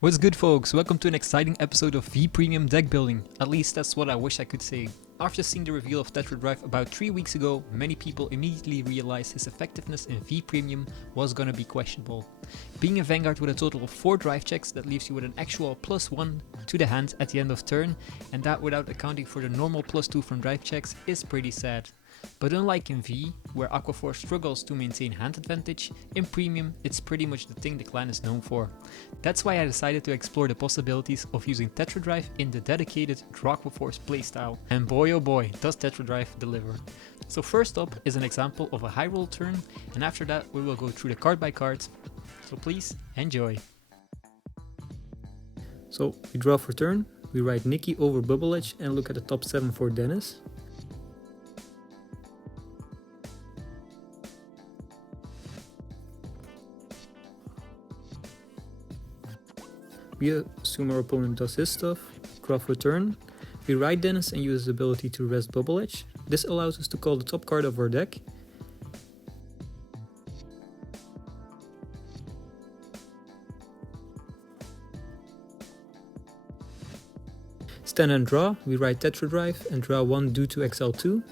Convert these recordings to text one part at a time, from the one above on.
What's good, folks? Welcome to an exciting episode of V Premium deck building. At least that's what I wish I could say. After seeing the reveal of Tetra Drive about 3 weeks ago, many people immediately realized his effectiveness in V Premium was gonna be questionable. Being a Vanguard with a total of 4 drive checks, that leaves you with an actual +1 to the hand at the end of turn, and that without accounting for the normal +2 from drive checks is pretty sad. But unlike in V, where Aquaforce struggles to maintain hand advantage, in Premium it's pretty much the thing the clan is known for. That's why I decided to explore the possibilities of using Tetra Drive in the dedicated Aquaforce playstyle. And boy oh boy, does Tetra Drive deliver. So first up is an example of a high roll turn, and after that we will go through the card by card. So please enjoy. So we draw for turn, we ride Nikki over Bubble Edge and look at the top 7 for Dennis. We assume our opponent does his stuff, draw for turn. We ride Dennis and use his ability to rest Bubble Edge. This allows us to call the top card of our deck. Stand and draw, we ride Tetra Drive and draw 1 due to XL2.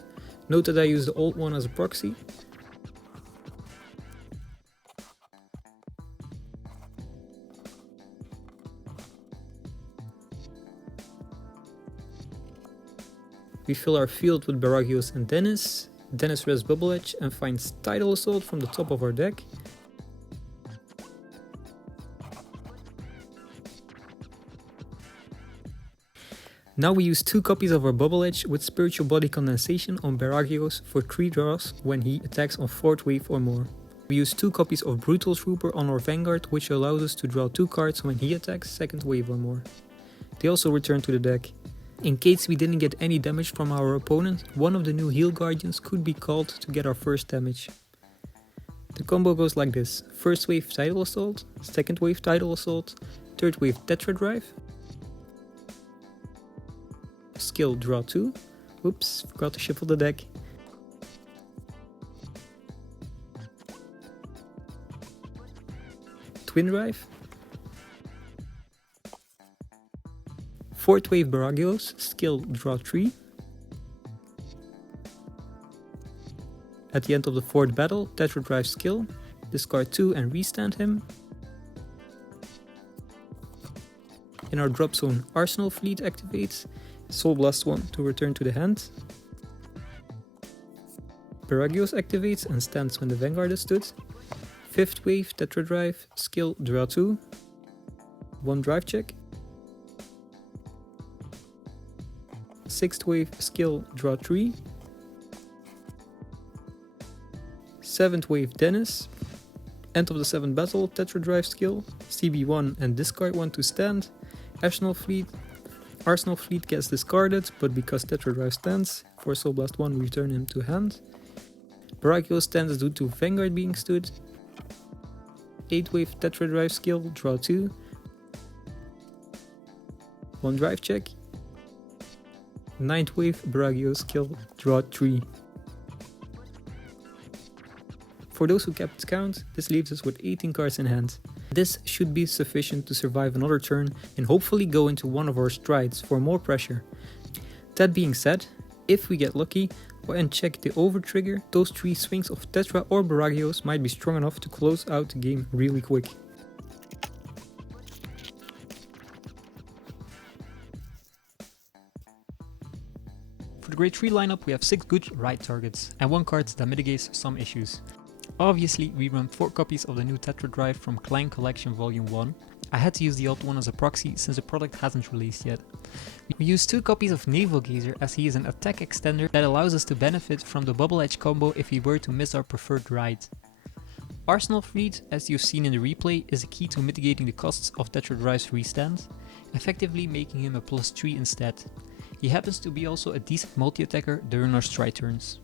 Note that I use the old one as a proxy. We fill our field with Baragios and Dennis. Dennis rests Bubble Edge and finds Tidal Assault from the top of our deck. Now we use 2 copies of our Bubble Edge with Spiritual Body Condensation on Baragios for 3 draws when he attacks on 4th wave or more. We use 2 copies of Brutal Trooper on our Vanguard, which allows us to draw 2 cards when he attacks 2nd wave or more. They also return to the deck. In case we didn't get any damage from our opponent, one of the new Heal Guardians could be called to get our first damage. The combo goes like this: 1st wave Tidal Assault, 2nd wave Tidal Assault, 3rd wave Tetra Drive, skill draw 2, whoops, forgot to shuffle the deck, Twin Drive, 4th wave Baragios, skill draw 3. At the end of the 4th battle, Tetra Drive skill, discard 2 and restand him. In our drop zone, Arsenal Fleet activates, Soul Blast 1 to return to the hand. Baragios activates and stands when the Vanguard is stood. 5th wave Tetra Drive, skill draw 2, 1 drive check. 6th wave skill draw 3. 7th wave Dennis. End of the 7th battle, Tetra Drive skill, CB1 and discard 1 to stand. Arsenal Fleet gets discarded, but because Tetra Drive stands, for Soul Blast 1 return him to hand. Baragios stands due to Vanguard being stood. 8th wave Tetra Drive skill, draw 2. 1 drive check. 9th wave Baragios skill, draw 3. For those who kept count, this leaves us with 18 cards in hand. This should be sufficient to survive another turn and hopefully go into one of our strides for more pressure. That being said, if we get lucky and check the over trigger, those 3 swings of Tetra or Baragios might be strong enough to close out the game really quick. For the grade 3 lineup we have 6 good ride targets and 1 card that mitigates some issues. Obviously we run 4 copies of the new Tetra Drive from Clan Collection Volume 1. I had to use the old one as a proxy since the product hasn't released yet. We use 2 copies of Naval Gazer as he is an attack extender that allows us to benefit from the Bubble Edge combo if we were to miss our preferred ride. Arsenal Fleet, as you've seen in the replay, is a key to mitigating the costs of Tetra Drive's restand, effectively making him a +3 instead. He happens to be also a decent multi-attacker during our stride turns.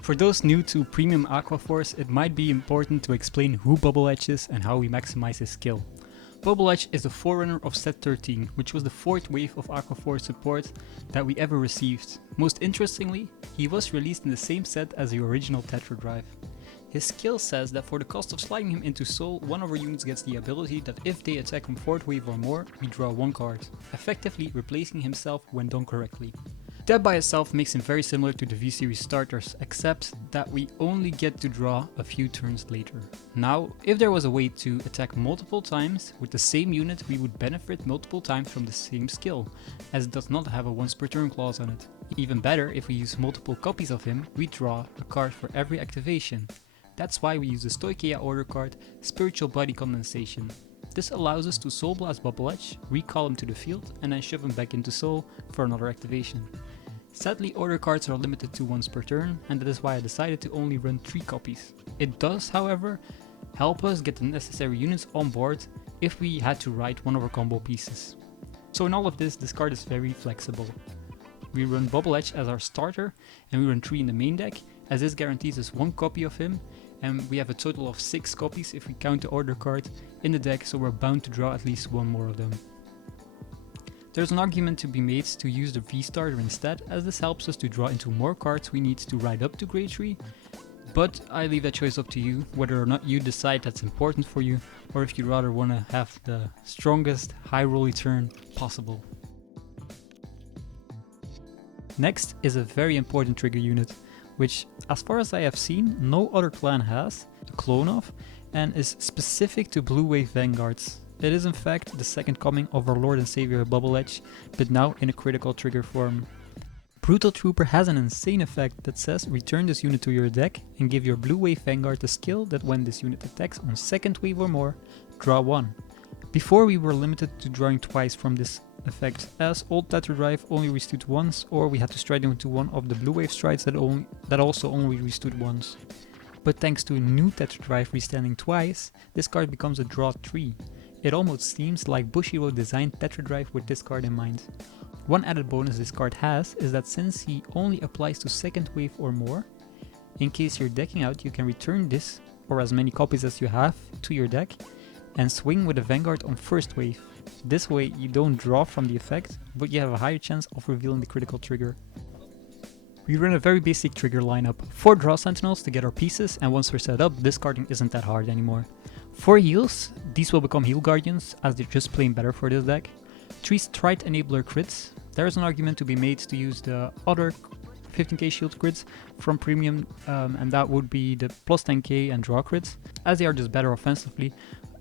For those new to Premium Aquaforce, it might be important to explain who Bubble Edge is and how we maximize his skill. Bubble Edge is the forerunner of set 13, which was the 4th wave of Aquaforce support that we ever received. Most interestingly, he was released in the same set as the original Tetra Drive. His skill says that for the cost of sliding him into soul, one of our units gets the ability that if they attack on 4th wave or more, we draw 1 card, effectively replacing himself when done correctly. That by itself makes him very similar to the V-Series starters, except that we only get to draw a few turns later. Now, if there was a way to attack multiple times with the same unit, we would benefit multiple times from the same skill, as it does not have a once per turn clause on it. Even better, if we use multiple copies of him, we draw a card for every activation. That's why we use the Stoicheia order card, Spiritual Body Condensation. This allows us to Soul Blast Bubble Edge, recall him to the field, and then shove him back into Soul for another activation. Sadly, order cards are limited to once per turn, and that is why I decided to only run 3 copies. It does, however, help us get the necessary units on board if we had to write one of our combo pieces. So in all of this card is very flexible. We run Bubble Edge as our starter, and we run 3 in the main deck, as this guarantees us 1 copy of him, and we have a total of 6 copies if we count the order card in the deck, so we're bound to draw at least 1 more of them. There's an argument to be made to use the V-Starter instead, as this helps us to draw into more cards we need to ride up to grade 3, but I leave that choice up to you, whether or not you decide that's important for you, or if you rather want to have the strongest high roll turn possible. Next is a very important trigger unit, which as far as I have seen, no other clan has a clone of, and is specific to Blue Wave Vanguards. It is in fact the second coming of our Lord and Savior Bubble Edge, but now in a critical trigger form. Brutal Trooper has an insane effect that says return this unit to your deck and give your Blue Wave Vanguard the skill that when this unit attacks on 2nd wave or more, draw 1. Before we were limited to drawing twice from this effect, as old Tetra Drive only restood once, or we had to stride into one of the Blue Wave strides that also only restood once. But thanks to a new Tetra Drive restanding twice, this card becomes a draw 3. It almost seems like Bushiroad designed Tetra Drive with this card in mind. One added bonus this card has is that since he only applies to 2nd wave or more, in case you're decking out, you can return this, or as many copies as you have, to your deck, and swing with a Vanguard on 1st wave. This way you don't draw from the effect, but you have a higher chance of revealing the critical trigger. We run a very basic trigger lineup, 4 draw sentinels to get our pieces, and once we're set up, discarding isn't that hard anymore. 4 heals, these will become heal guardians as they're just plain better for this deck. 3 stride enabler crits, there is an argument to be made to use the other 15k shield crits from premium, and that would be the plus 10k and draw crits, as they are just better offensively.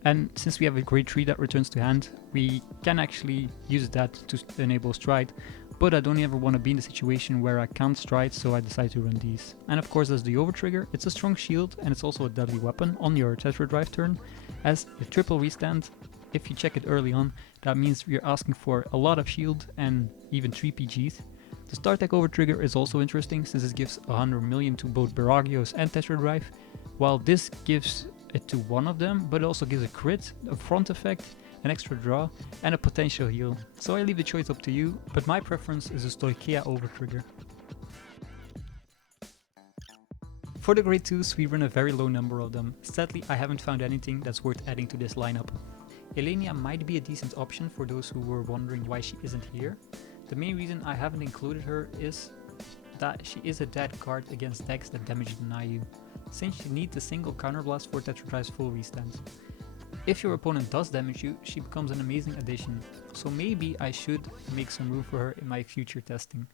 And since we have a grade 3 that returns to hand, we can actually use that to enable stride, but I don't ever want to be in the situation where I can't stride, so I decide to run these. And of course, as the over trigger, it's a strong shield and it's also a deadly weapon on your Tetra Drive turn, as the triple restand. If you check it early on, that means you're asking for a lot of shield and even 3 PGs. The start deck over trigger is also interesting, since it gives 100 million to both Baragios and Tetra Drive, while this gives it to one of them, but it also gives a crit, a front effect, an extra draw, and a potential heal. So I leave the choice up to you, but my preference is a Stoicheia over trigger. For the grade 2s, we run a very low number of them. Sadly, I haven't found anything that's worth adding to this lineup. Elenia might be a decent option for those who were wondering why she isn't here. The main reason I haven't included her is that she is a dead card against decks that damage deny you, since you need the single counterblast for Tetra Drive's full restand. If your opponent does damage you, she becomes an amazing addition, so maybe I should make some room for her in my future testing.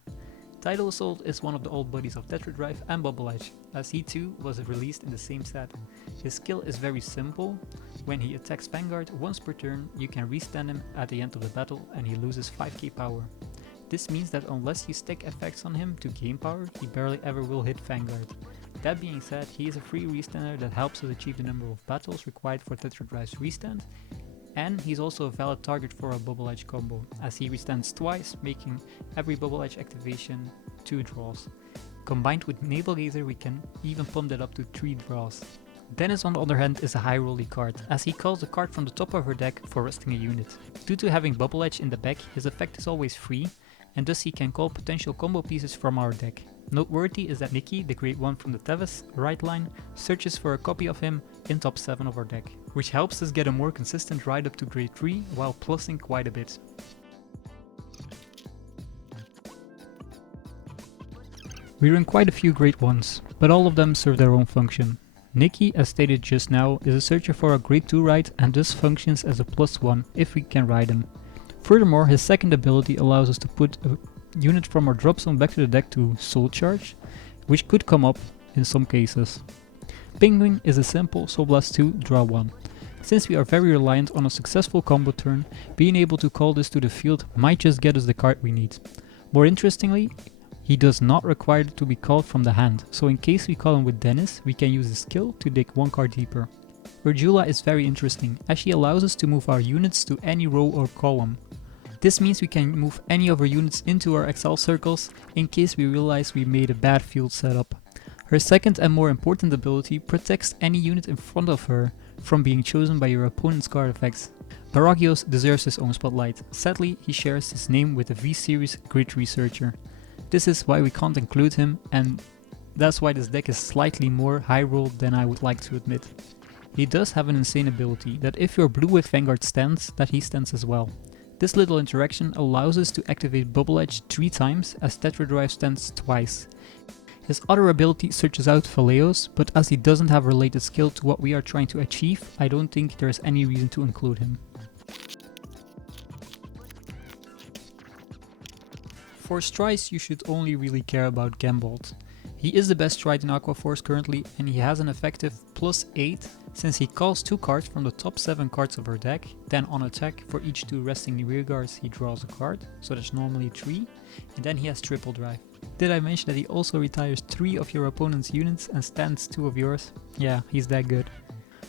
Tidal Assault is one of the old buddies of Tetra Drive and Bubble Edge, as he too was released in the same set. His skill is very simple. When he attacks Vanguard once per turn, you can restand him at the end of the battle and he loses 5k power. This means that unless you stack effects on him to gain power, he barely ever will hit Vanguard. That being said, he is a free restander that helps us achieve the number of battles required for Tetra Drive's restand, and he's also a valid target for a Bubble Edge combo, as he restands twice, making every Bubble Edge activation 2 draws. Combined with Naval Gazer, we can even pump that up to 3 draws. Dennis on the other hand is a high rolly card, as he calls a card from the top of her deck for resting a unit. Due to having Bubble Edge in the back, his effect is always free, and thus he can call potential combo pieces from our deck. Noteworthy is that Nikki, the grade 1 from the Tevis right line, searches for a copy of him in top 7 of our deck, which helps us get a more consistent ride up to grade 3 while plussing quite a bit. We run quite a few grade 1s, but all of them serve their own function. Nikki, as stated just now, is a searcher for a grade 2 ride and thus functions as a +1 if we can ride him. Furthermore, his second ability allows us to put a unit from our drop zone back to the deck to soul charge, which could come up in some cases. Penguin is a simple Soul Blast 2, draw 1. Since we are very reliant on a successful combo turn, being able to call this to the field might just get us the card we need. More interestingly, he does not require it to be called from the hand, so in case we call him with Dennis, we can use his skill to dig one card deeper. Ursula is very interesting, as she allows us to move our units to any row or column. This means we can move any of our units into our Excel circles in case we realize we made a bad field setup. Her second and more important ability protects any unit in front of her from being chosen by your opponent's card effects. Baragios deserves his own spotlight. Sadly, he shares his name with the V-Series Grid Researcher. This is why we can't include him, and that's why this deck is slightly more high rolled than I would like to admit. He does have an insane ability that if your blue with Vanguard stands, that he stands as well. This little interaction allows us to activate Bubble Edge 3 times as Tetra Drive stands twice. His other ability searches out Valeos, but as he doesn't have related skill to what we are trying to achieve, I don't think there is any reason to include him. For Strides, you should only really care about Gambold. He is the best Stride in Aqua Force currently, and he has an effective +8 since he calls 2 cards from the top 7 cards of our deck, then on attack for each 2 resting rear guards he draws a card, so that's normally 3, and then he has triple drive. Did I mention that he also retires 3 of your opponent's units and stands 2 of yours? Yeah, he's that good.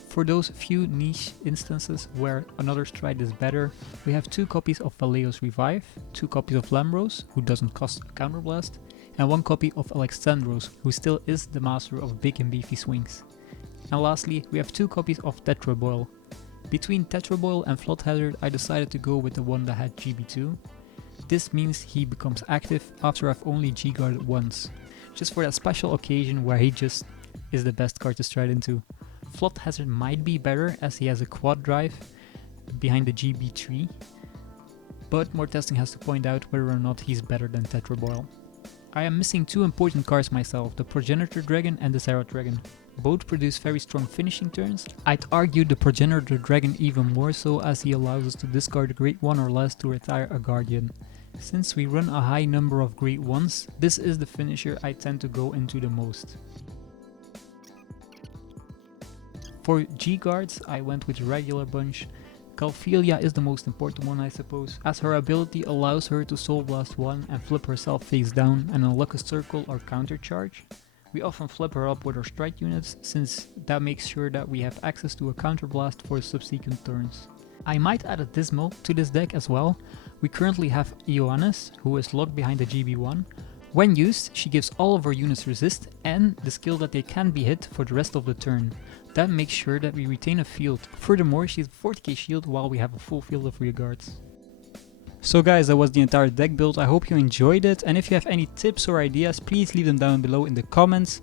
For those few niche instances where another Stride is better, we have 2 copies of Valeos Revive, 2 copies of Lambros, who doesn't cost a counterblast, and 1 copy of Alexandros, who still is the master of big and beefy swings. And lastly, we have 2 copies of Tetra Boil. Between Tetra Boil and Flood Hazard, I decided to go with the one that had GB2. This means he becomes active after I've only G-guarded once, just for that special occasion where he just is the best card to stride into. Flood Hazard might be better as he has a quad drive behind the GB3, but more testing has to point out whether or not he's better than Tetra Boil. I am missing 2 important cards myself, the Progenitor Dragon and the Sarah Dragon. Both produce very strong finishing turns. I'd argue the Progenitor Dragon even more so as he allows us to discard a grade 1 or less to retire a Guardian. Since we run a high number of grade 1s, this is the finisher I tend to go into the most. For G-Guards, I went with a regular bunch. Calphelia is the most important one I suppose, as her ability allows her to Soul Blast 1 and flip herself face down and unlock a circle or counter charge. We often flip her up with our strike units, since that makes sure that we have access to a counter blast for subsequent turns. I might add a Dismal to this deck as well. We currently have Ioannis, who is locked behind the GB1. When used, she gives all of our units resist and the skill that they can be hit for the rest of the turn. That makes sure that we retain a field. Furthermore, she has a 40k shield while we have a full field of rear guards. So guys, that was the entire deck build. I hope you enjoyed it, and if you have any tips or ideas, please leave them down below in the comments.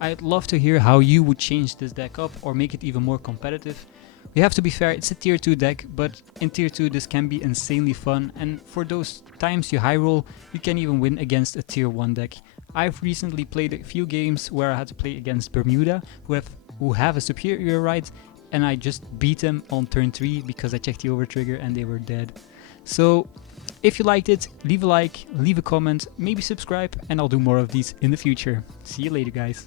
I'd love to hear how you would change this deck up or make it even more competitive. We have to be fair, it's a tier 2 deck, but in tier 2 this can be insanely fun, and for those times you high roll, you can even win against a tier 1 deck. I've recently played a few games where I had to play against Bermuda, who have a superior ride, and I just beat them on turn 3 because I checked the overtrigger and they were dead. So if you liked it, leave a like, leave a comment, maybe subscribe, and I'll do more of these in the future. See you later guys.